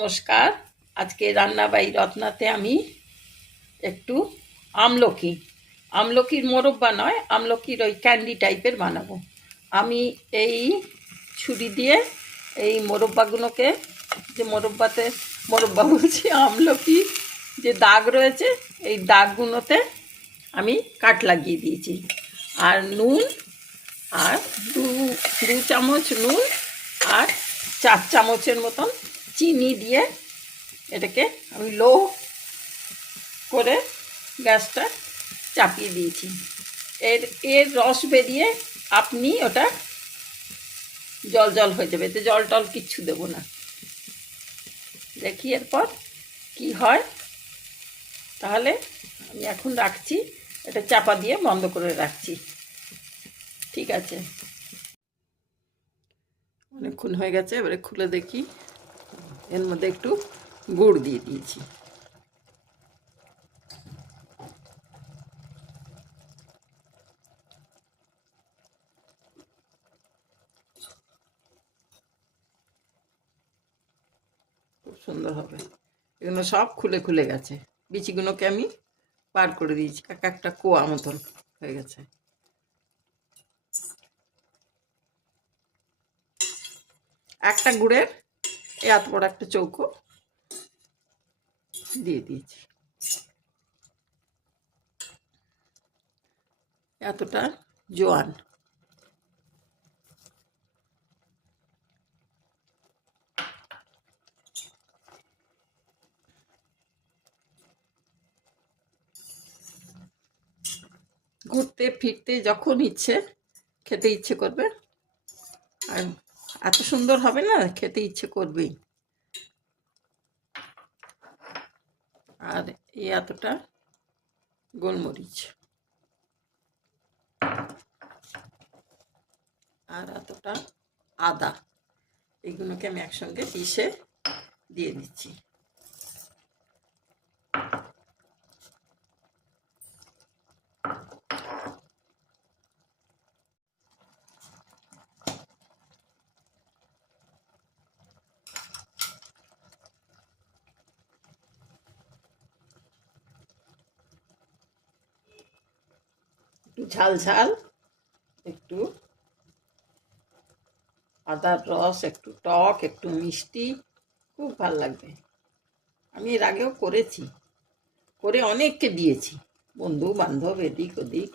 নমস্কার। আজকে রান্না বাই রত্নাতে আমি একটু আমলকি আমলকির মোরব্বা নয়, আমলকির ওই ক্যান্ডি টাইপের বানাবো। আমি এই ছুরি দিয়ে এই মোরব্বাগুলোকে, যে মোরব্বা বলছি, আমলকি যে দাগ রয়েছে এই দাগগুলোতে আমি কাট লাগিয়ে দিয়েছি। আর নুন, আর দু দু চামচ নুন, আর 4 চামচের মতন চিনি দিয়ে এটাকে আমি লো করে গ্যাসটা চাপিয়ে দিয়েছি। এর এর রস বেরিয়ে আপনি ওটা জল জল হয়ে যাবে, এতে জল টল কিচ্ছু দেবো না। দেখি এরপর কি হয়। তাহলে আমি এখন রাখছি, এটা চাপা দিয়ে বন্ধ করে রাখছি। ঠিক আছে, অনেকক্ষণ হয়ে গেছে, এবারে খুলে দেখি। এর মধ্যে একটু গুড় দিয়ে দিয়েছি। খুব সুন্দর হবে। এগুলো সব খুলে খুলে গেছে, বিচিগুলোকে আমি বার করে দিয়েছি, এক একটা কোয়া মতন হয়ে গেছে। একটা গুড়ের এত বড় একটা চৌকো দিয়ে দিয়েছি, এতটা জোয়ান। ঘুরতে ফিরতে যখন ইচ্ছে খেতে ইচ্ছে করবে, আর এত সুন্দর হবে না, খেতে ইচ্ছে করবেই। আর এই এতটা গোলমরিচ, আর এতটা আদা, এইগুলোকে আমি একসঙ্গে পিষে দিয়ে দিচ্ছি। একটু ঝাল ঝাল, একটু আদার রস, একটু টক, একটু মিষ্টি, খুব ভাল লাগবে। আমি এর আগেও করেছি, করে অনেককে দিয়েছি, বন্ধু বান্ধব এদিক ওদিক।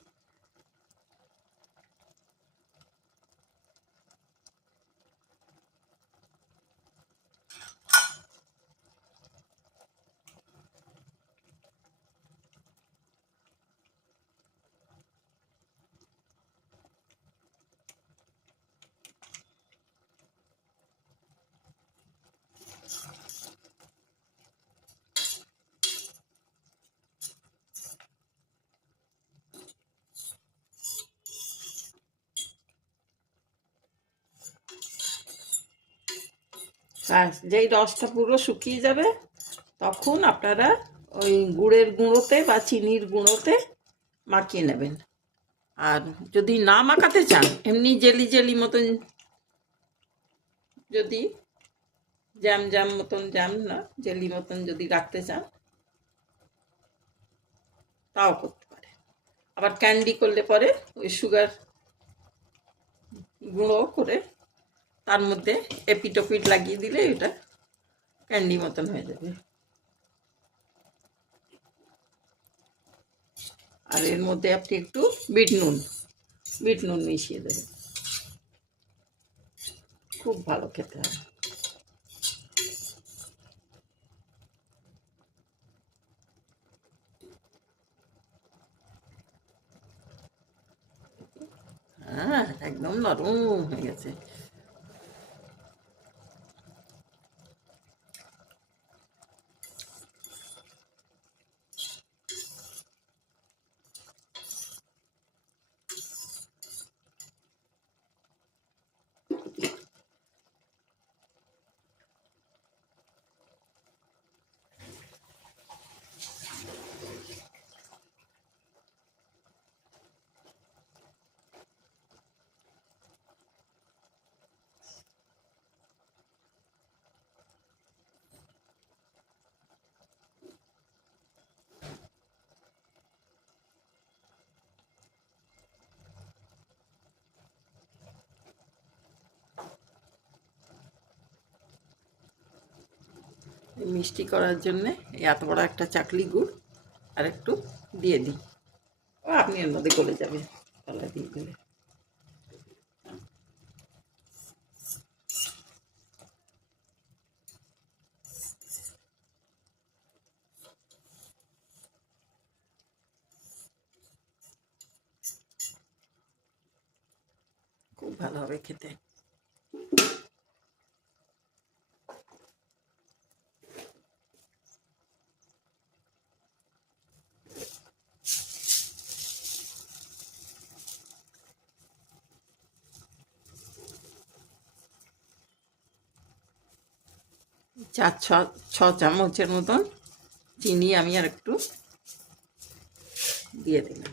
যেই রসটা পুরো শুকিয়ে যাবে, তখন আপনারা ওই গুড়ের গুঁড়োতে বা চিনির গুঁড়োতে মাখিয়ে নেবেন। আর যদি না মাখাতে চান, এমনি জেলি জেলি মতন, যদি জ্যাম জ্যাম মতন, জ্যাম না জেলি মতন যদি রাখতে চান, তাও করতে পারে। আবার ক্যান্ডি করলে পরে ওই সুগার গুঁড়ো করে তার মধ্যে এপিটোপিট লাগিয়ে দিলে এটা ক্যান্ডি মতন হয়ে যাবে। আর এর মধ্যে আপনি একটু বিট নুন মিশিয়ে দেবেন, খুব ভালো খেতে হয়। হ্যাঁ, একদম নরম হয়ে গেছে। মিষ্টি করার জন্যে এত বড় একটা চাকলি গুড় আর একটু দিয়ে দিই। ও আপনি এর মধ্যে গলে যাবে তলা দিয়ে দিলে। খুব ভালো হবে খেতে। চার ছ চামচের মতন চিনি আমি আর একটু দিয়ে দিলাম।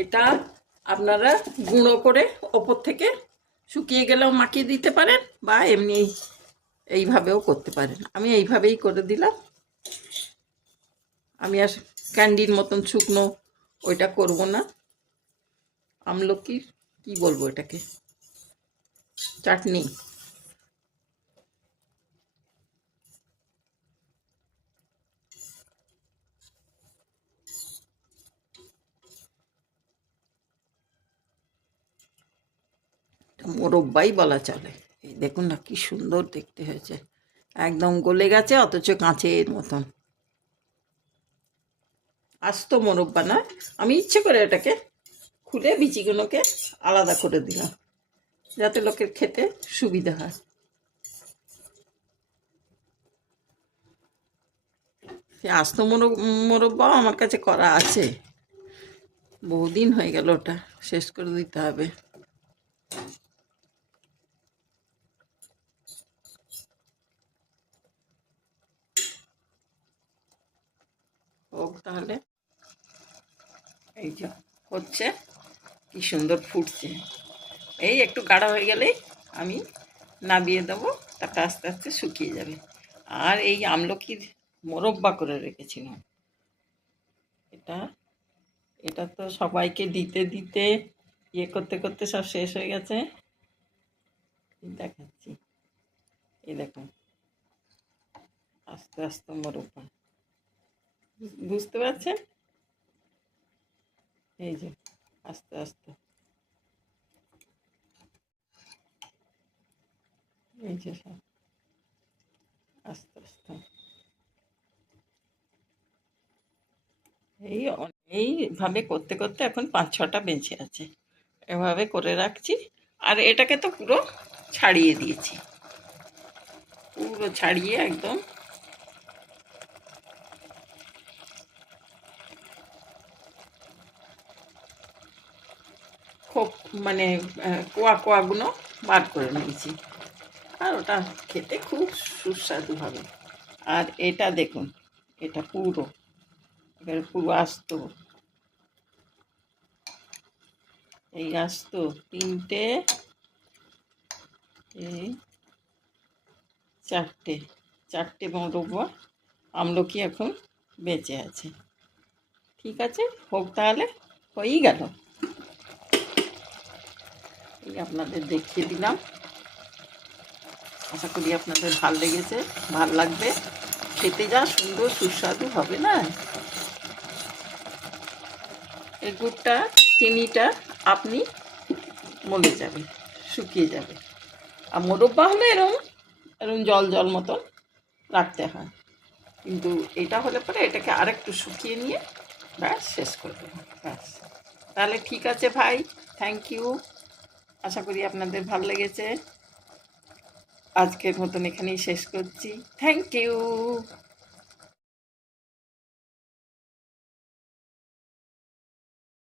এটা আপনারা গুঁড়ো করে ওপর থেকে শুকিয়ে গেলেও মাখিয়ে দিতে পারেন, বা এমনি এইভাবেও করতে পারেন। আমি এইভাবেই করে দিলাম। আমি আর ক্যান্ডির মতন শুকনো ওইটা করব না। আমলকির কি বলবো এটাকে, চাটনি। মোরব্বাই বলা চলে। এই দেখুন না কি সুন্দর দেখতে হয়েছে, একদম গলে গেছে অথচ কাঁচের মতন। আস্ত মোরব্বা না, আমি ইচ্ছে করে এটাকে খুলে বিচিগুলোকে আলাদা করে দিলাম যাতে লোকের খেতে সুবিধা হয়। সে আস্ত মোরব্বাও আমার কাছে করা আছে, বহুদিন হয়ে গেল, ওটা শেষ করে দিতে হবে। হোক তাহলে। এই যে হচ্ছে, কি সুন্দর ফুটছে। এই একটু গাঢ় হয়ে গেলেই আমি নামিয়ে দেবো, তারপর আস্তে আস্তে শুকিয়ে যাবে। আর এই আমলকির মোরব্বা করে রেখেছিলাম, এটা এটা তো সবাইকে দিতে দিতে ইয়ে করতে করতে সব শেষ হয়ে গেছে। দেখাচ্ছি, এই দেখুন আস্তে আস্তে মোরব্বা, বুঝতে পারছেন? এই যে আস্তে আস্তে, এই যে সব আস্তে আস্তে এইভাবে করতে করতে এখন 5-6টা বেঁচে আছে। এভাবে করে রাখছি। আর এটাকে তো পুরো ছাড়িয়ে দিয়েছি, পুরো ছাড়িয়ে একদম খুব মানে কোয়াগুলো বার করে নিয়েছি। আর ওটা খেতে খুব সুস্বাদু হবে। আর এটা দেখুন, এটা পুরো এবারে পুরো আস্ত, এই আস্ত 3টে, এই 4টে মোরব্বা আমলকি এখন বেঁচে আছে। ঠিক আছে, হোক তাহলে, হয়েই গেল। এই আপনাদের দেখিয়ে দিলাম, আশা করি আপনাদের ভাল লেগেছে, ভাল লাগবে। খেতে যা সুন্দর সুস্বাদু হবে না। এই গুড়টা চিনিটা আপনি মলে যাবে, শুকিয়ে যাবে। আর মোরব্বা হলে এরকম এরকম জল জল মতন রাখতে হয়, কিন্তু এটা হলে পরে এটাকে আরেকটু শুকিয়ে নিয়ে ব্যাস শেষ করে দেবো, ব্যাস। তাহলে ঠিক আছে ভাই, থ্যাংক ইউ। আশা করি আপনাদের ভালো লেগেছে। আজকের মতন এখানেই শেষ করছি। Thank you.